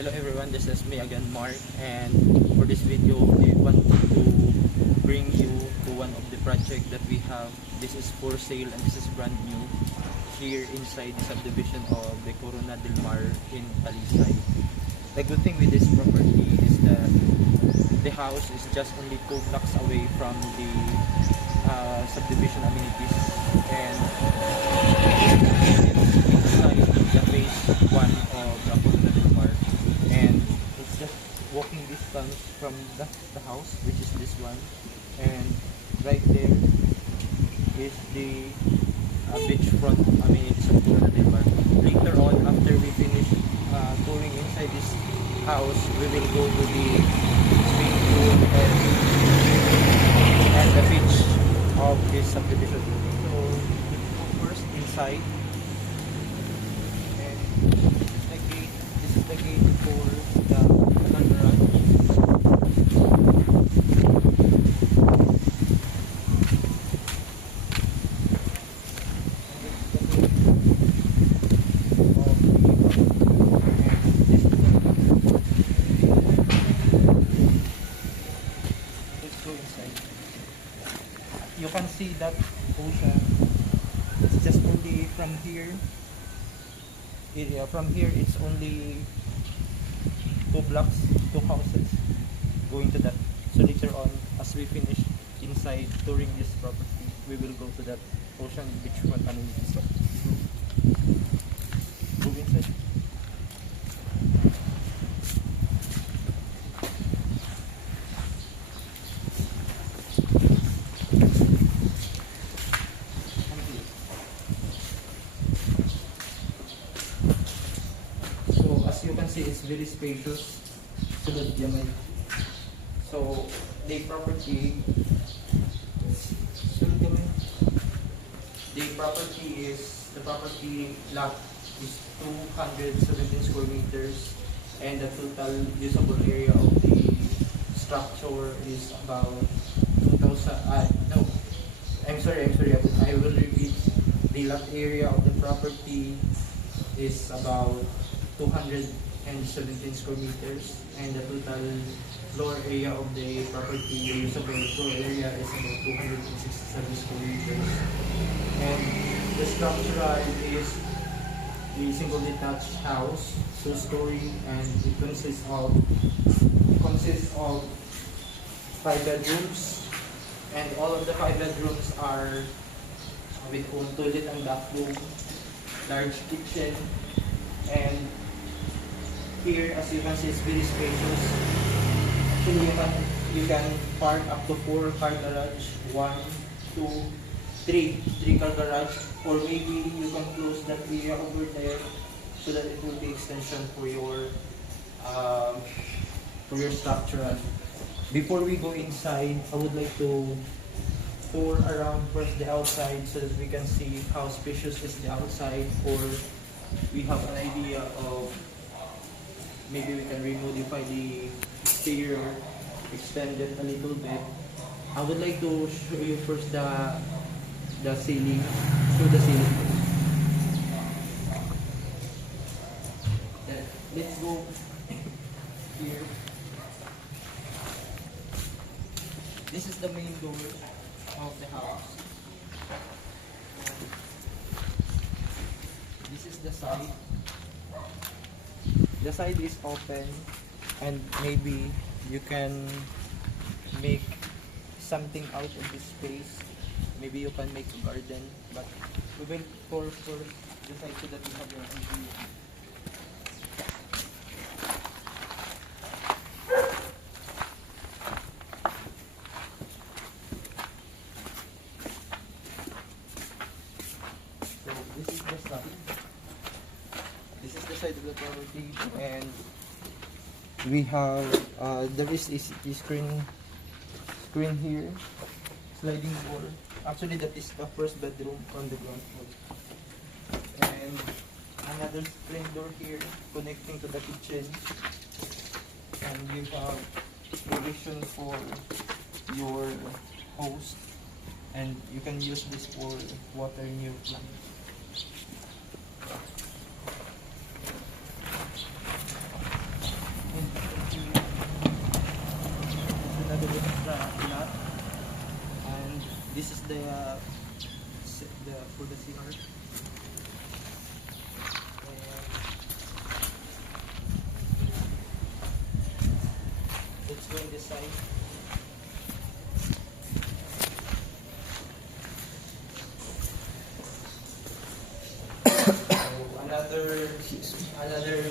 Hello everyone, this is me again, Mark, and for this video we want to bring you to one of the project that we have. This is for sale and this is brand new here inside the subdivision of the Corona del Mar in Talisay. The good thing with this property is that the house is just only 2 blocks away from the subdivision amenities, and it's inside the phase 1 of the Corona del Mar, and it's just walking distance from the house, which is this one, and right there is the beachfront amenities of Corona del Mar. Later on, after we finish touring inside this house, we will go to the swimming pool and the beach of this subdivision. So let's go first inside, and this is the gate for the garage. You can see that ocean. It's just only from here. From here, it's only 2 blocks, 2 houses going to that. So later on, as we finish inside touring this property, we will go to that ocean beachfront amenities. So go inside. As you can see, it's very spacious. So the property lot is 217 square meters, and the total usable area of the structure is about 2000. No, I'm sorry. I will repeat. The lot area of the property is about 217 square meters, and the total floor area of the property, the usable floor area, is about 267 square meters. And the structural is the single detached house, 2-story, and it consists of 5 bedrooms, and all of the 5 bedrooms are with own toilet and bathroom, large kitchen, and here, as you can see, it's very spacious. Actually, you can park up to 4 car garage, 1, 2, 3 car garage, or maybe you can close that area over there so that it will be extension for your structure. Before we go inside, I would like to tour around first the outside so that we can see how spacious is the outside, or we have an idea of maybe we can remodify the exterior, extend it a little bit. I would like to show you first the ceiling. Show the ceiling first. Let's go here. This is the main door of the house. This is the side. The side is open, and maybe you can make something out of this space. Maybe you can make a garden, but we will pour first the side so that we have your idea. So this is the side. This is the side of the property, and we have there is a screen here, sliding door. Actually, that is the first bedroom on the ground floor, and another screen door here connecting to the kitchen, and you have provision for your hose, and you can use this for watering your plants. This is the for the CR. Let's go in this side. Another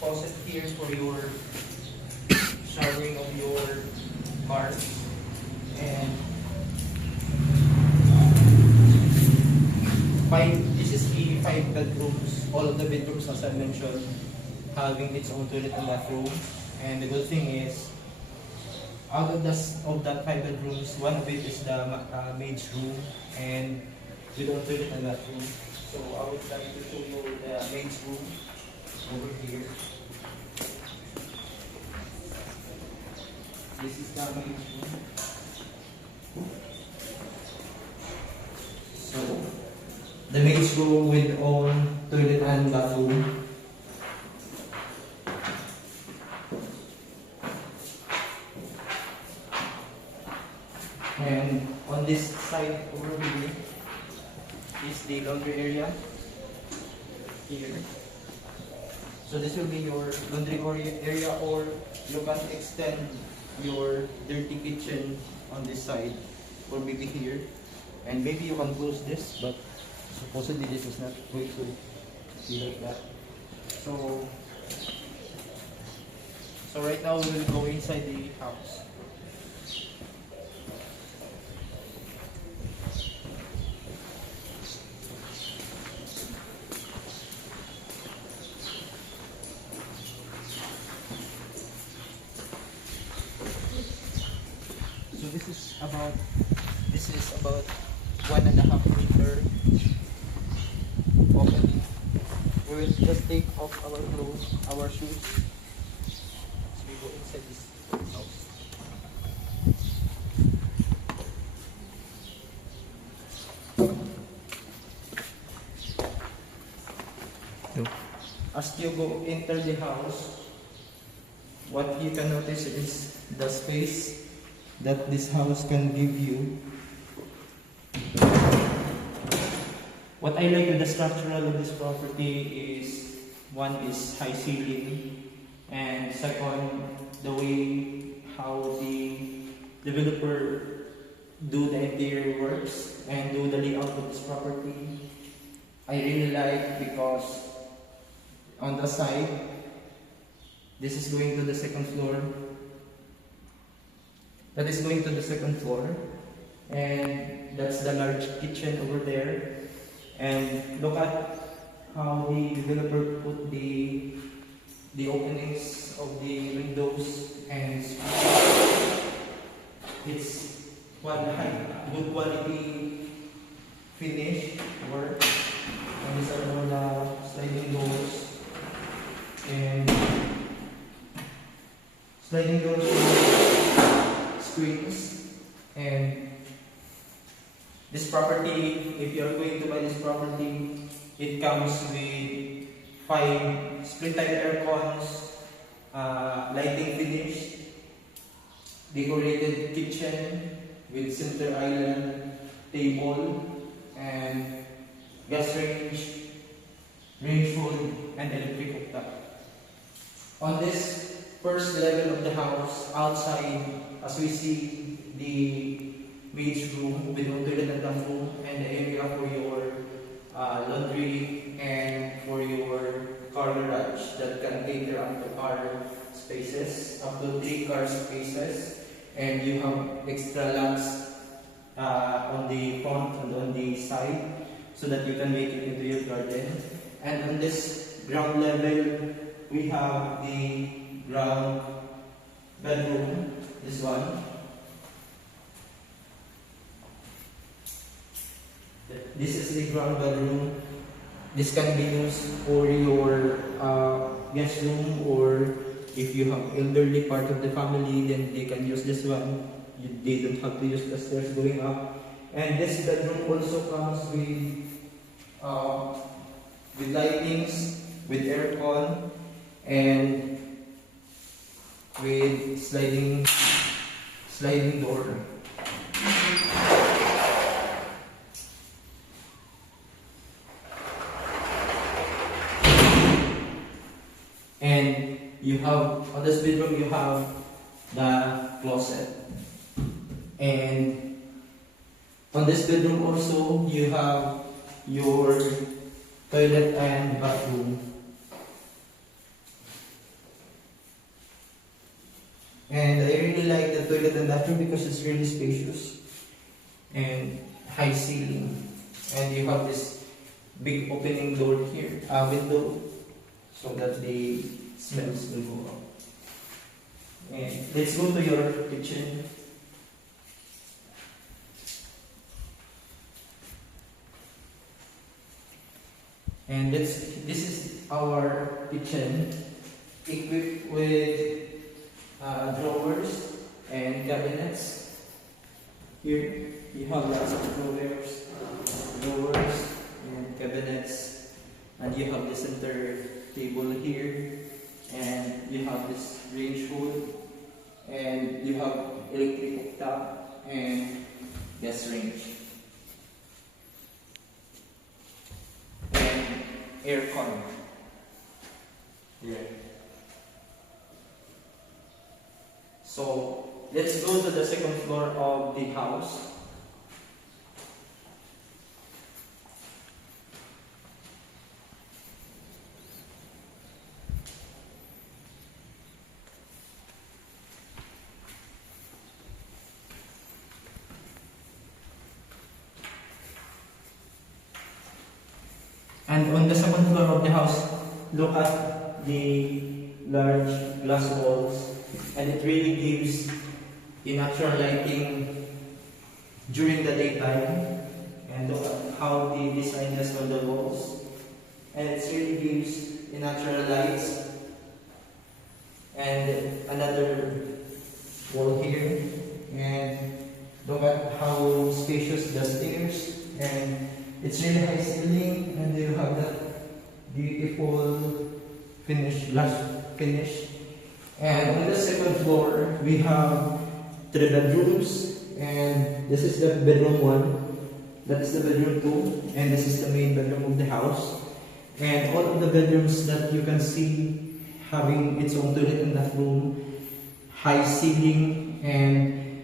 faucet here for your showering of your car. And this is the 5 bedrooms. All of the bedrooms, as I mentioned, having its own toilet and bathroom. And the good thing is, out of that 5 bedrooms, one of it is the maid's room and with own toilet and bathroom. So I would like to show you the maid's room over here. This is the maid's room. So the maid's room with own toilet and bathroom. And on this side over here is the laundry area here. So this will be your laundry area, or you can extend your dirty kitchen on this side, or maybe here. And maybe you can close this, but supposedly this is not going to be like that. So right now we will go inside the house. So this is about 1.5 meter opening. We will just take off our clothes, our shoes. So we go inside this house. As you go enter the house, what you can notice is the space that this house can give you. What I like with the structural of this property is, one is high ceiling, and second, the way how the developer do the interior works and do the layout of this property. I really like, because on the side, this is going to the second floor. That is going to the second floor, and that's the large kitchen over there. And look at how the developer put the openings of the windows, and it's good quality finish work. And these are all the sliding doors, and sliding doors screens. And this property, if you are going to buy this property, it comes with 5 split type aircons, lighting finish, decorated kitchen with center island table, and gas range hood, and electric cooktop. On this first level of the house, outside, as we see the maid's room with toilet and bathroom, and the area for your laundry and for your car garage that can cater up to car spaces, up to 3 car spaces, and you have extra lots on the front and on the side, so that you can make it into your garden. And on this ground level, we have the ground bedroom, this one. This is the ground bedroom. This can be used for your guest room, or if you have elderly part of the family, then they can use this one. They don't have to use the stairs going up. And this bedroom also comes with lightings, with aircon, and with sliding door. you have, on this bedroom, you have the closet. And on this bedroom also, you have your toilet and bathroom. And I really like the toilet and bathroom because it's really spacious and high ceiling. And you have this big opening door here, window, so that the smells will go out. And let's go to your kitchen. And this is our kitchen, equipped with drawers and cabinets. Here you have lots of drawers and cabinets, and you have the center table here, and you have this range hood, and you have electric tap and gas range, and aircon here. So let's go to the second floor of the house. And on the second floor of the house, look at the large glass walls, and it really gives a natural lighting during the daytime. And look at how they designed this on the walls, and it really gives a natural lights. And another wall here, and look at how spacious the stairs, and it's really high ceiling, and you have that beautiful finish, glass finish. And on the second floor, we have 3 bedrooms, and this is the bedroom 1, that is the bedroom 2, and this is the main bedroom of the house. And all of the bedrooms that you can see having its own toilet and bathroom, high ceiling, and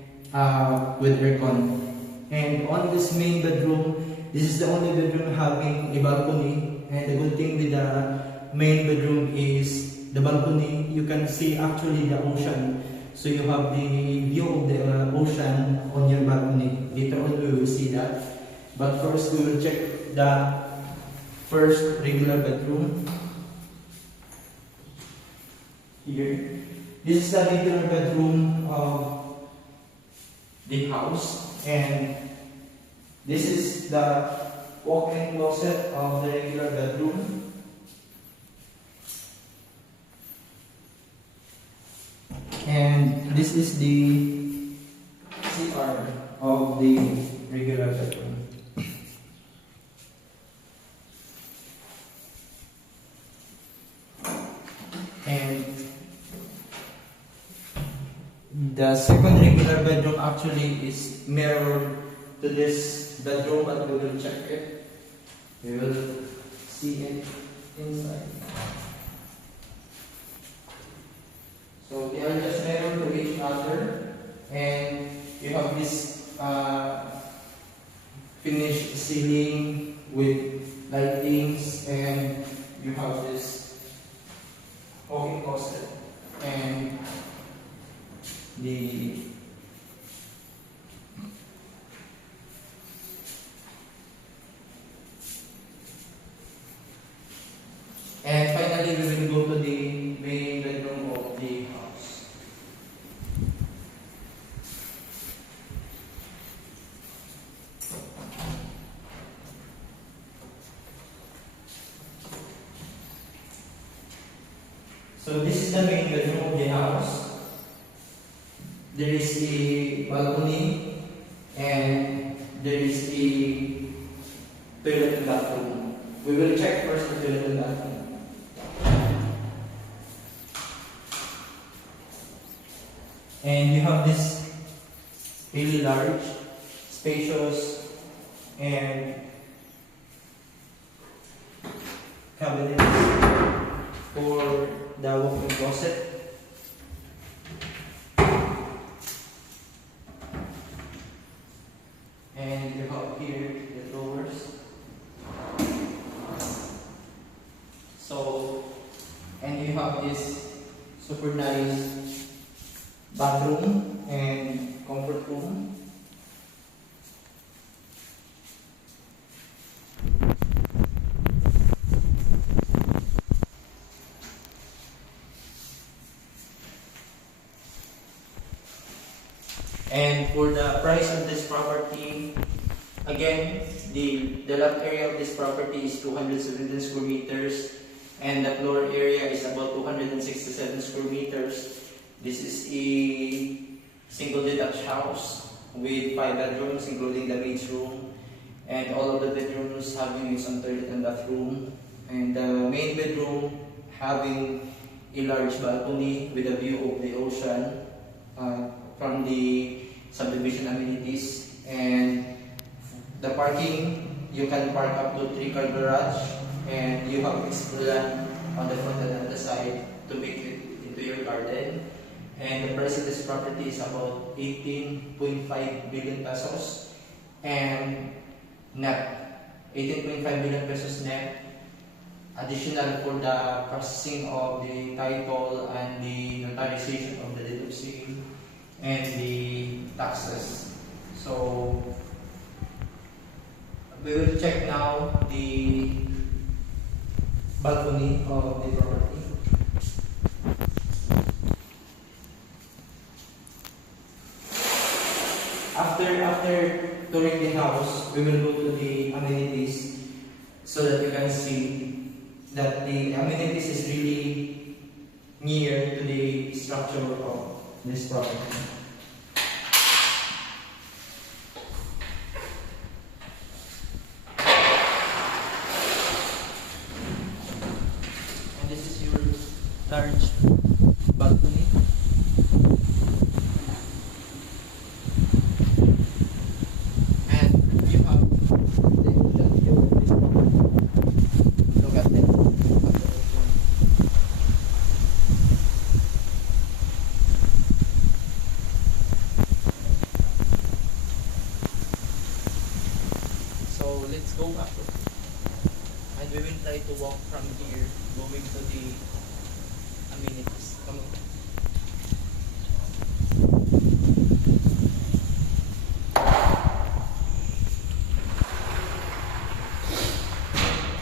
with aircon. And on this main bedroom, this is the only bedroom having a balcony, and the good thing with the main bedroom is the balcony, you can see actually the ocean. So you have the view of the ocean on your balcony. Later on we will see that. But first we will check the first regular bedroom. Here. This is the regular bedroom of the house, and this is the walk-in closet of the regular bedroom. And this is the CR of the regular bedroom. And the second regular bedroom actually is mirrored to this bedroom, but we will check it. We will see it inside. So they are just mirrored to each other, and you have this finished ceiling with lightings, and you have this walk-in closet and the and finally we will go to the main bedroom of the house. So this is the main bedroom of the house. There is a balcony, and there is a toilet and bathroom. We will check first the toilet and bathroom. And you have this really large, spacious, and cabinets for the walk-in closet. And you have here the drawers. So, and you have this super nice bathroom and comfort room. And for the price of this property, again, the lot area of this property is 217 square meters, and the floor area is about 267 square meters. This is a single detached house with 5 bedrooms, including the maid's room, and all of the bedrooms having its own toilet and bathroom, and the main bedroom having a large balcony with a view of the ocean from the subdivision amenities. And the parking, you can park up to 3-car garage, and you have extra land on the front and on the side to make it into your garden. And the price of this property is about 18.5 billion pesos and net, 18.5 billion pesos net, additional for the processing of the title and the notarization of the deed of sale and the taxes. So we will check now the balcony of the property. After touring the house, we will go to the amenities so that you can see that the amenities is really near to the structure of this property. And this is your large balcony. And you have the ocean view of this property. Look at that. So let's go back, and we will try to walk from here going to the amenities. Come on.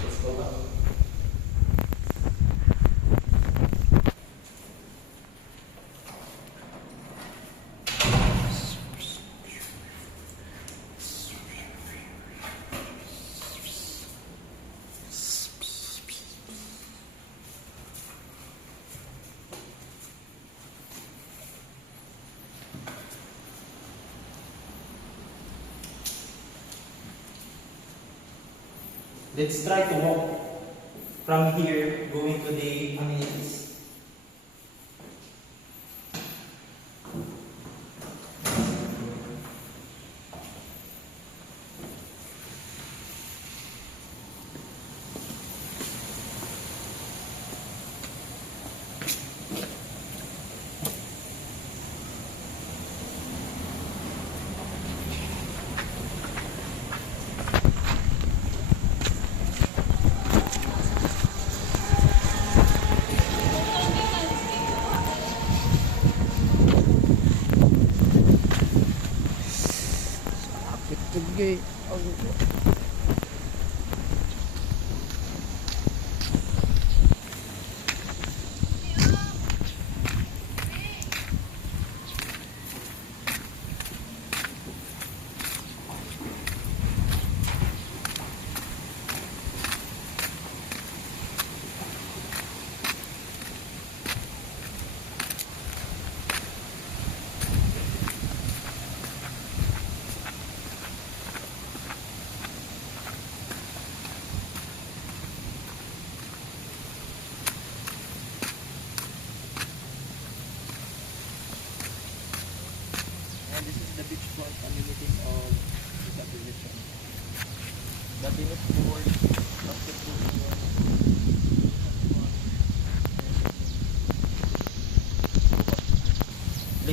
Let's go back. Let's try to walk from here going to the amenities. Okay.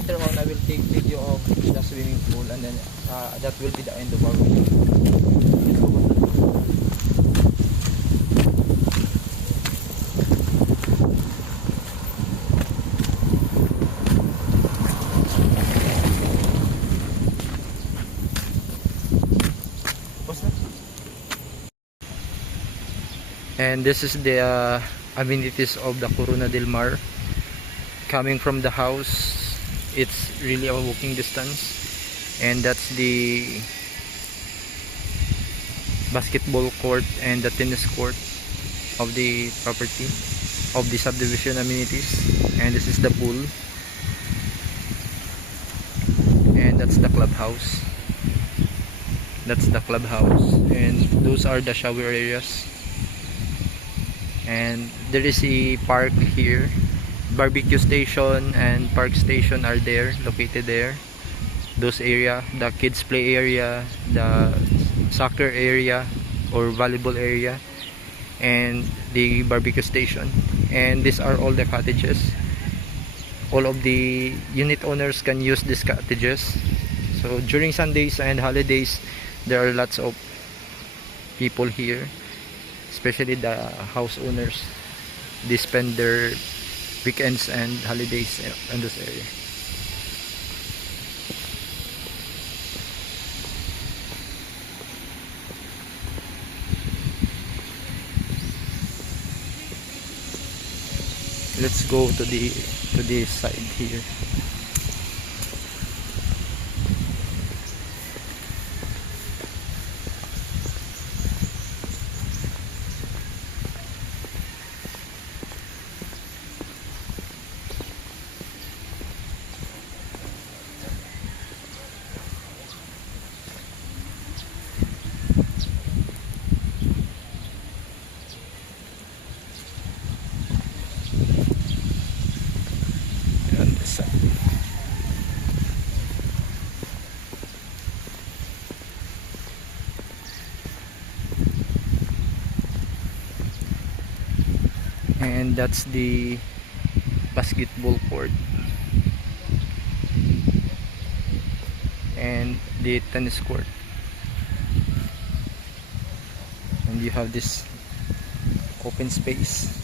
later on I will take video of the swimming pool, and then that will be the end of our video. And this is the amenities of the Corona del Mar. Coming from the house, it's really a walking distance. And that's the basketball court and the tennis court of the property, of the subdivision amenities. And this is the pool. And that's the clubhouse. That's the clubhouse. And those are the shower areas. And there is a park here. Barbecue station and park station are there, located there. Those area, the kids play area, the soccer area or volleyball area, and the barbecue station. And these are all the cottages. All of the unit owners can use these cottages. So during Sundays and holidays, there are lots of people here, especially the house owners. They spend their weekends and holidays in this area. Let's go to the side here. On this side. And that's the basketball court and the tennis court. And you have this open space.